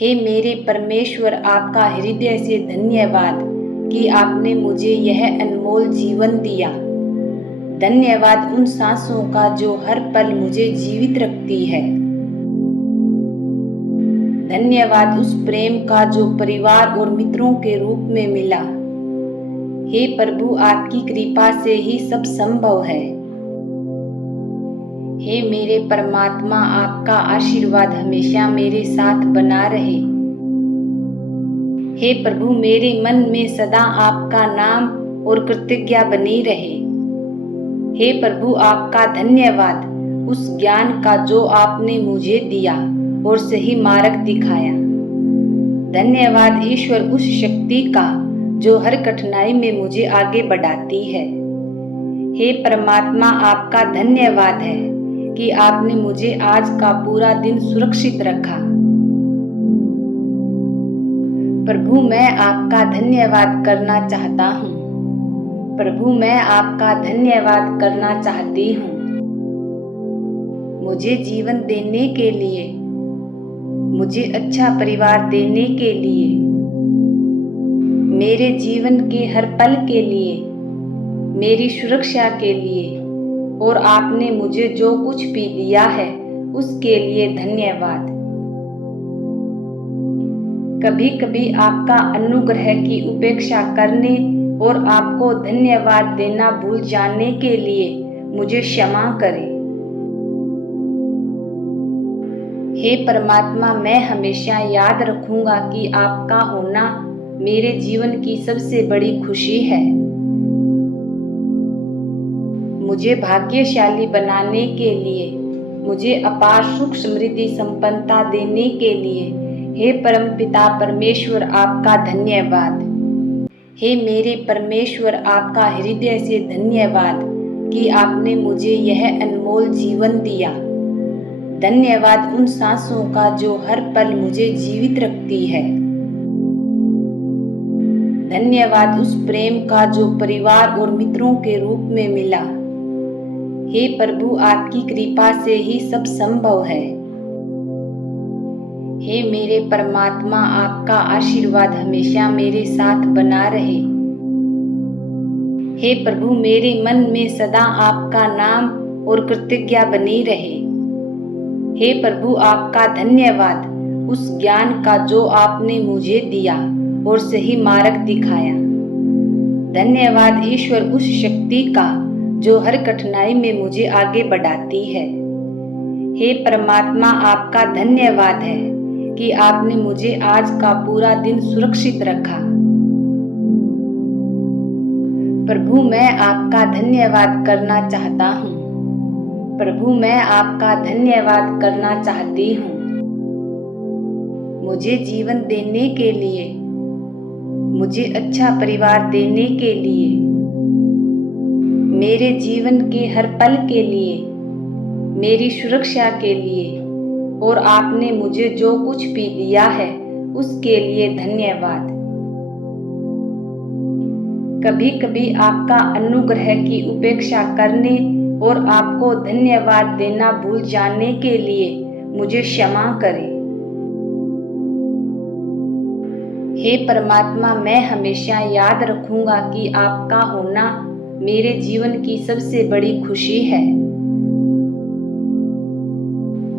हे मेरे परमेश्वर, आपका हृदय से धन्यवाद कि आपने मुझे यह अनमोल जीवन दिया। धन्यवाद उन सांसों का जो हर पल मुझे जीवित रखती है। धन्यवाद उस प्रेम का जो परिवार और मित्रों के रूप में मिला। हे प्रभु, आपकी कृपा से ही सब संभव है। हे मेरे परमात्मा, आपका आशीर्वाद हमेशा मेरे साथ बना रहे। हे प्रभु, मेरे मन में सदा आपका नाम और कृतज्ञता बनी रहे। हे प्रभु, आपका धन्यवाद उस ज्ञान का जो आपने मुझे दिया और सही मार्ग दिखाया। धन्यवाद ईश्वर उस शक्ति का जो हर कठिनाई में मुझे आगे बढ़ाती है। हे परमात्मा, आपका धन्यवाद है कि आपने मुझे आज का पूरा दिन सुरक्षित रखा। प्रभु, मैं आपका धन्यवाद करना चाहता हूँ। प्रभु, मैं आपका धन्यवाद करना चाहती हूँ। मुझे जीवन देने के लिए, मुझे अच्छा परिवार देने के लिए, मेरे जीवन के हर पल के लिए, मेरी सुरक्षा के लिए और आपने मुझे जो कुछ भी दिया है उसके लिए धन्यवाद। कभी कभी आपका अनुग्रह की उपेक्षा करने और आपको धन्यवाद देना भूल जाने के लिए मुझे क्षमा करें। हे परमात्मा, मैं हमेशा याद रखूंगा कि आपका होना मेरे जीवन की सबसे बड़ी खुशी है। मुझे भाग्यशाली बनाने के लिए, मुझे अपार सुख समृद्धि संपन्नता देने के लिए, हे परमपिता परमेश्वर, आपका धन्यवाद। हे मेरे परमेश्वर, आपका हृदय से धन्यवाद कि आपने मुझे यह अनमोल जीवन दिया। धन्यवाद उन सांसों का जो हर पल मुझे जीवित रखती है। धन्यवाद उस प्रेम का जो परिवार और मित्रों के रूप में मिला। हे प्रभु, आपकी कृपा से ही सब संभव है। हे मेरे परमात्मा, आपका आशीर्वाद हमेशा मेरे साथ बना रहे। हे प्रभु, मेरे मन में सदा आपका नाम और कृतज्ञता बनी रहे। हे प्रभु, आपका धन्यवाद उस ज्ञान का जो आपने मुझे दिया और सही मार्ग दिखाया। धन्यवाद ईश्वर उस शक्ति का जो हर कठिनाई में मुझे आगे बढ़ाती है। हे परमात्मा, आपका धन्यवाद है कि आपने मुझे आज का पूरा दिन सुरक्षित रखा। प्रभु, मैं आपका धन्यवाद करना चाहता हूँ। प्रभु, मैं आपका धन्यवाद करना चाहती हूँ। मुझे जीवन देने के लिए, मुझे अच्छा परिवार देने के लिए, मेरे जीवन के हर पल के लिए, मेरी सुरक्षा के लिए और आपने मुझे जो कुछ भी दिया है उसके लिए धन्यवाद। कभी कभी आपका अनुग्रह की उपेक्षा करने और आपको धन्यवाद देना भूल जाने के लिए मुझे क्षमा करें। हे परमात्मा, मैं हमेशा याद रखूंगा कि आपका होना मेरे जीवन की सबसे बड़ी खुशी है।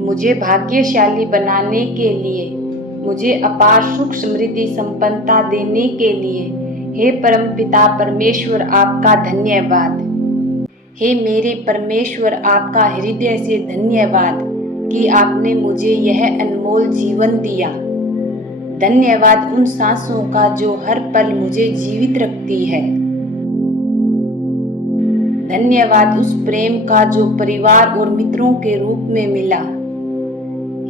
मुझे भाग्यशाली बनाने के लिए, मुझे अपार सुख समृद्धि संपन्नता देने के लिए, हे परमपिता परमेश्वर, आपका धन्यवाद। हे मेरे परमेश्वर, आपका हृदय से धन्यवाद कि आपने मुझे यह अनमोल जीवन दिया। धन्यवाद उन सांसों का जो हर पल मुझे जीवित रखती है। धन्यवाद उस प्रेम का जो परिवार और मित्रों के रूप में मिला।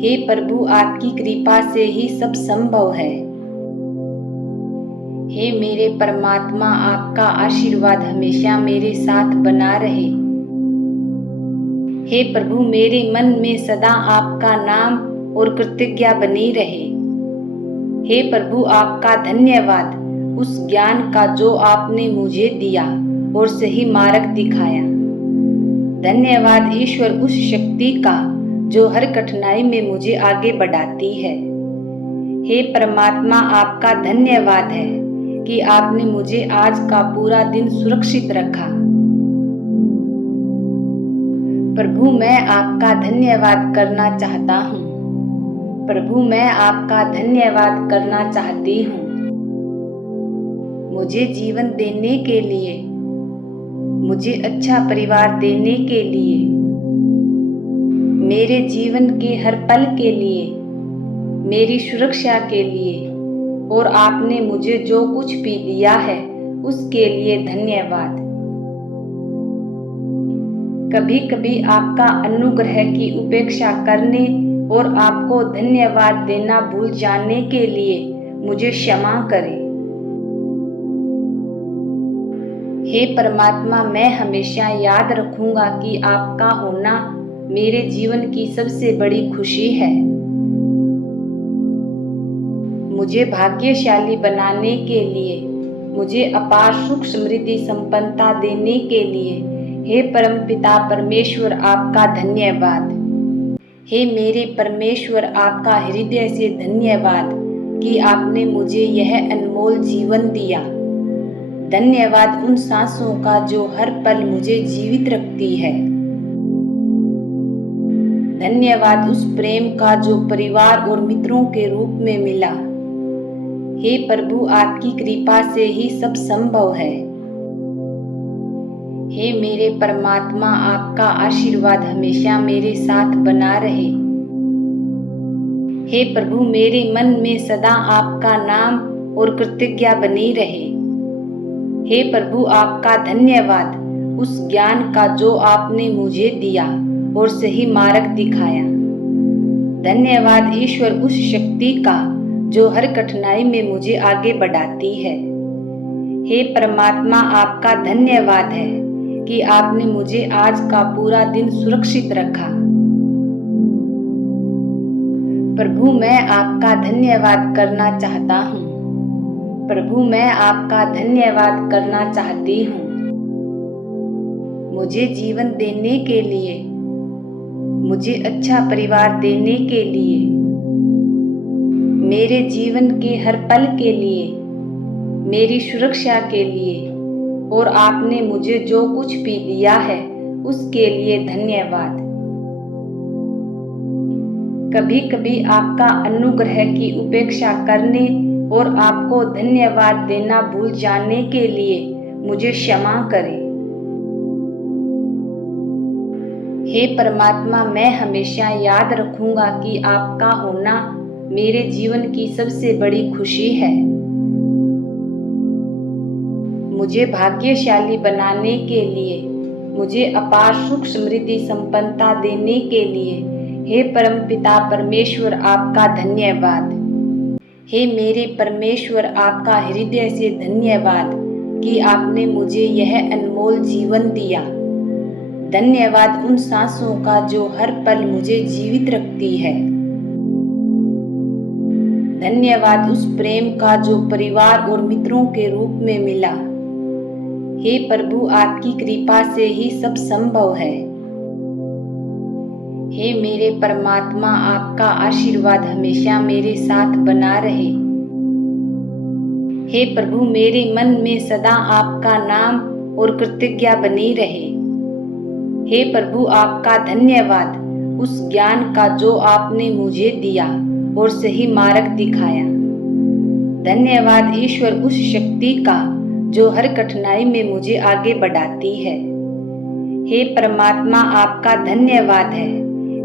हे प्रभु, आपकी कृपा से ही सब संभव है। हे मेरे परमात्मा, आपका आशीर्वाद हमेशा मेरे साथ बना रहे। हे प्रभु, मेरे मन में सदा आपका नाम और कृतज्ञता बनी रहे। हे प्रभु, आपका धन्यवाद उस ज्ञान का जो आपने मुझे दिया और सही मार्ग दिखाया। धन्यवाद ईश्वर उस शक्ति का जो हर कठिनाई में मुझे आगे बढ़ाती है। हे परमात्मा, आपका धन्यवाद है कि आपने मुझे आज का पूरा दिन सुरक्षित रखा। प्रभु, मैं आपका धन्यवाद करना चाहता हूँ। प्रभु, मैं आपका धन्यवाद करना चाहती हूँ। मुझे जीवन देने के लिए, मुझे अच्छा परिवार देने के लिए, मेरे जीवन के हर पल के लिए, मेरी सुरक्षा के लिए और आपने मुझे जो कुछ भी दिया है उसके लिए धन्यवाद। कभी कभी आपका अनुग्रह की उपेक्षा करने और आपको धन्यवाद देना भूल जाने के लिए मुझे क्षमा करें। हे परमात्मा, मैं हमेशा याद रखूंगा कि आपका होना मेरे जीवन की सबसे बड़ी खुशी है। मुझे भाग्यशाली बनाने के लिए, मुझे अपार सुख समृद्धि संपन्नता देने के लिए हे परमपिता परमेश्वर, आपका धन्यवाद। हे मेरे परमेश्वर, आपका हृदय से धन्यवाद कि आपने मुझे यह अनमोल जीवन दिया। धन्यवाद उन सांसों का जो हर पल मुझे जीवित रखती है। धन्यवाद उस प्रेम का जो परिवार और मित्रों के रूप में मिला। हे प्रभु, आपकी कृपा से ही सब संभव है। हे मेरे परमात्मा, आपका आशीर्वाद हमेशा मेरे साथ बना रहे। हे प्रभु, मेरे मन में सदा आपका नाम और कृतज्ञता बनी रहे। हे प्रभु, आपका धन्यवाद उस ज्ञान का जो आपने मुझे दिया और सही मार्ग दिखाया। धन्यवाद ईश्वर उस शक्ति का जो हर कठिनाई में मुझे आगे बढ़ाती है। हे परमात्मा, आपका धन्यवाद है कि आपने मुझे आज का पूरा दिन सुरक्षित रखा। प्रभु, मैं आपका धन्यवाद करना चाहता हूँ। प्रभु, मैं आपका धन्यवाद करना चाहती हूँ। मुझे जीवन देने के लिए, मुझे अच्छा परिवार देने के लिए, मेरे जीवन के हर पल के लिए, मेरी सुरक्षा के लिए और आपने मुझे जो कुछ भी दिया है उसके लिए धन्यवाद। कभी कभी आपका अनुग्रह की उपेक्षा करने और आपको धन्यवाद देना भूल जाने के लिए मुझे क्षमा करें। हे परमात्मा, मैं हमेशा याद रखूंगा कि आपका होना मेरे जीवन की सबसे बड़ी खुशी है। मुझे भाग्यशाली बनाने के लिए, मुझे अपार सुख समृद्धि संपन्नता देने के लिए हे परमपिता परमेश्वर, आपका धन्यवाद। हे मेरे परमेश्वर, आपका हृदय से धन्यवाद कि आपने मुझे यह अनमोल जीवन दिया। धन्यवाद उन सांसों का जो हर पल मुझे जीवित रखती है। धन्यवाद उस प्रेम का जो परिवार और मित्रों के रूप में मिला। हे प्रभु, आपकी कृपा से ही सब संभव है। हे मेरे परमात्मा, आपका आशीर्वाद हमेशा मेरे साथ बना रहे। हे प्रभु, मेरे मन में सदा आपका नाम और कृतज्ञता बनी रहे। हे प्रभु, आपका धन्यवाद उस ज्ञान का जो आपने मुझे दिया और सही मार्ग दिखाया। धन्यवाद ईश्वर उस शक्ति का जो हर कठिनाई में मुझे आगे बढ़ाती है। हे परमात्मा, आपका धन्यवाद है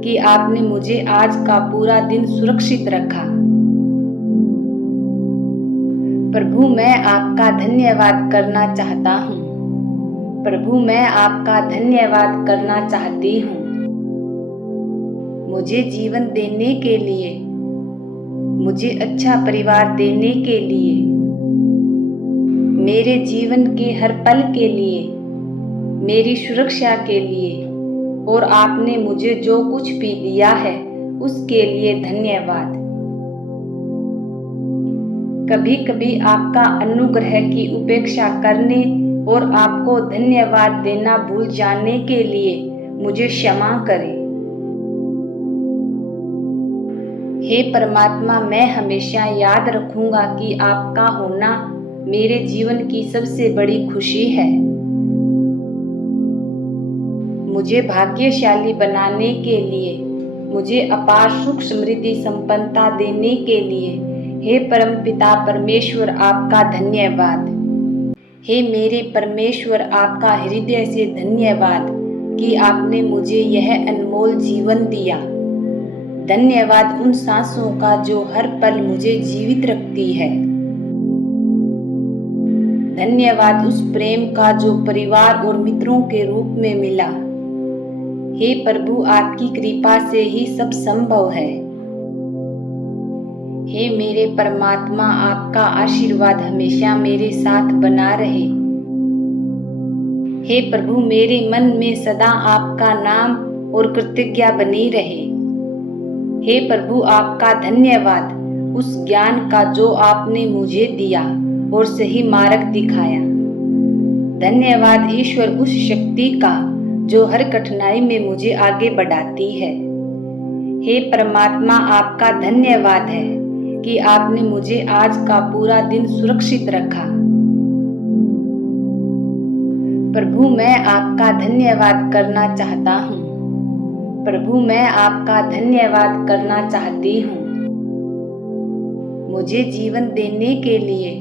कि आपने मुझे आज का पूरा दिन सुरक्षित रखा। प्रभु, मैं आपका धन्यवाद करना चाहता हूँ। प्रभु, मैं आपका धन्यवाद करना चाहती हूँ। मुझे जीवन देने के लिए, मुझे अच्छा परिवार देने के लिए, मेरे जीवन के हर पल के लिए, मेरी सुरक्षा के लिए और आपने मुझे जो कुछ भी दिया है उसके लिए धन्यवाद। कभी कभी आपका अनुग्रह की उपेक्षा करने और आपको धन्यवाद देना भूल जाने के लिए मुझे क्षमा करें। हे परमात्मा, मैं हमेशा याद रखूंगा कि आपका होना मेरे जीवन की सबसे बड़ी खुशी है। मुझे भाग्यशाली बनाने के लिए, मुझे अपार सुख समृद्धि संपन्नता देने के लिए हे परमपिता परमेश्वर, आपका धन्यवाद। हे मेरे परमेश्वर, आपका हृदय से धन्यवाद कि आपने मुझे यह अनमोल जीवन दिया। धन्यवाद उन सांसों का जो हर पल मुझे जीवित रखती है। धन्यवाद उस प्रेम का जो परिवार और मित्रों के रूप में मिला। हे प्रभु, आपकी कृपा से ही सब संभव है। हे मेरे परमात्मा, आपका आशीर्वाद हमेशा मेरे साथ बना रहे। हे प्रभु, मेरे मन में सदा आपका नाम और कृतज्ञता बनी रहे। हे प्रभु, आपका धन्यवाद उस ज्ञान का जो आपने मुझे दिया और सही मार्ग दिखाया। धन्यवाद ईश्वर उस शक्ति का जो हर कठिनाई में मुझे आगे बढ़ाती है। हे परमात्मा, आपका धन्यवाद है कि आपने मुझे आज का पूरा दिन सुरक्षित रखा। प्रभु, मैं आपका धन्यवाद करना चाहता हूँ। प्रभु, मैं आपका धन्यवाद करना चाहती हूँ। मुझे जीवन देने के लिए,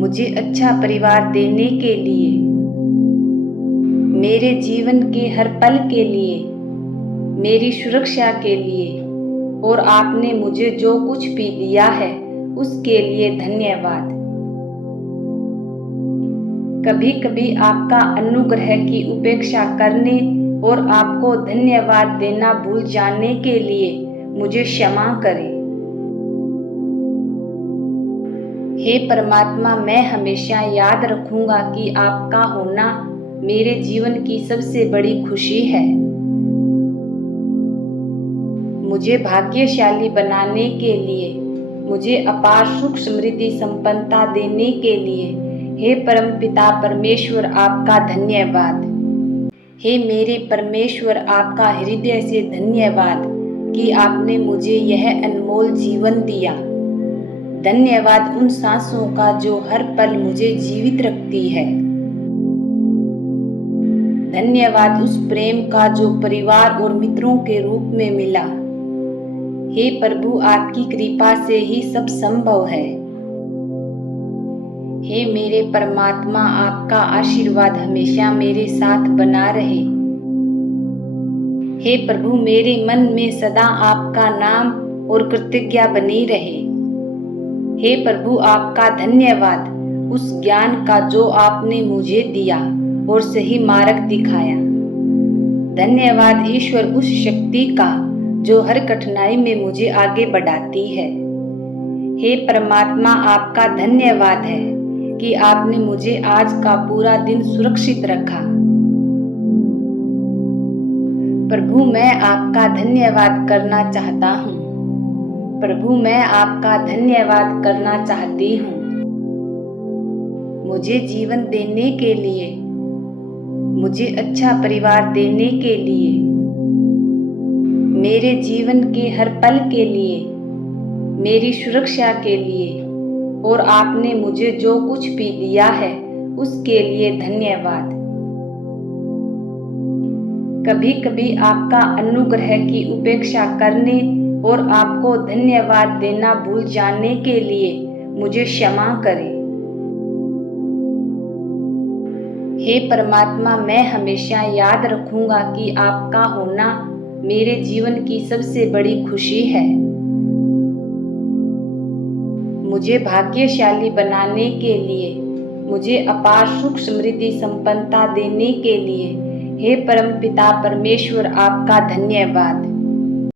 मुझे अच्छा परिवार देने के लिए, मेरे जीवन के हर पल के लिए, मेरी सुरक्षा के लिए और आपने मुझे जो कुछ भी दिया है उसके लिए धन्यवाद। कभी कभी आपका अनुग्रह की उपेक्षा करने और आपको धन्यवाद देना भूल जाने के लिए मुझे क्षमा करें। हे परमात्मा, मैं हमेशा याद रखूंगा कि आपका होना मेरे जीवन की सबसे बड़ी खुशी है। मुझे भाग्यशाली बनाने के लिए, मुझे अपार सुख समृद्धि संपन्नता देने के लिए हे परमपिता परमेश्वर, आपका धन्यवाद। हे मेरे परमेश्वर, आपका हृदय से धन्यवाद कि आपने मुझे यह अनमोल जीवन दिया। धन्यवाद उन सांसों का जो हर पल मुझे जीवित रखती है। धन्यवाद उस प्रेम का जो परिवार और मित्रों के रूप में मिला। हे प्रभु, आपकी कृपा से ही सब संभव है। हे मेरे परमात्मा, आपका आशीर्वाद हमेशा मेरे साथ बना रहे। हे प्रभु, मेरे मन में सदा आपका नाम और कृतज्ञता बनी रहे। हे प्रभु, आपका धन्यवाद उस ज्ञान का जो आपने मुझे दिया और सही मार्ग दिखाया। धन्यवाद ईश्वर उस शक्ति का जो हर कठिनाई में मुझे आगे बढ़ाती है। हे परमात्मा, आपका धन्यवाद है कि आपने मुझे आज का पूरा दिन सुरक्षित रखा। प्रभु, मैं आपका धन्यवाद करना चाहता हूँ। प्रभु, मैं आपका धन्यवाद करना चाहती हूँ। मुझे जीवन देने के लिए, मुझे अच्छा परिवार देने के लिए, मेरे जीवन के हर पल के लिए, मेरी सुरक्षा के लिए और आपने मुझे जो कुछ भी दिया है उसके लिए धन्यवाद। कभी कभी आपका अनुग्रह की उपेक्षा करने और आपको धन्यवाद देना भूल जाने के लिए मुझे क्षमा करें। हे परमात्मा, मैं हमेशा याद रखूंगा कि आपका होना मेरे जीवन की सबसे बड़ी खुशी है। मुझे भाग्यशाली बनाने के लिए, मुझे अपार सुख समृद्धि संपन्नता देने के लिए हे परमपिता परमेश्वर, आपका धन्यवाद।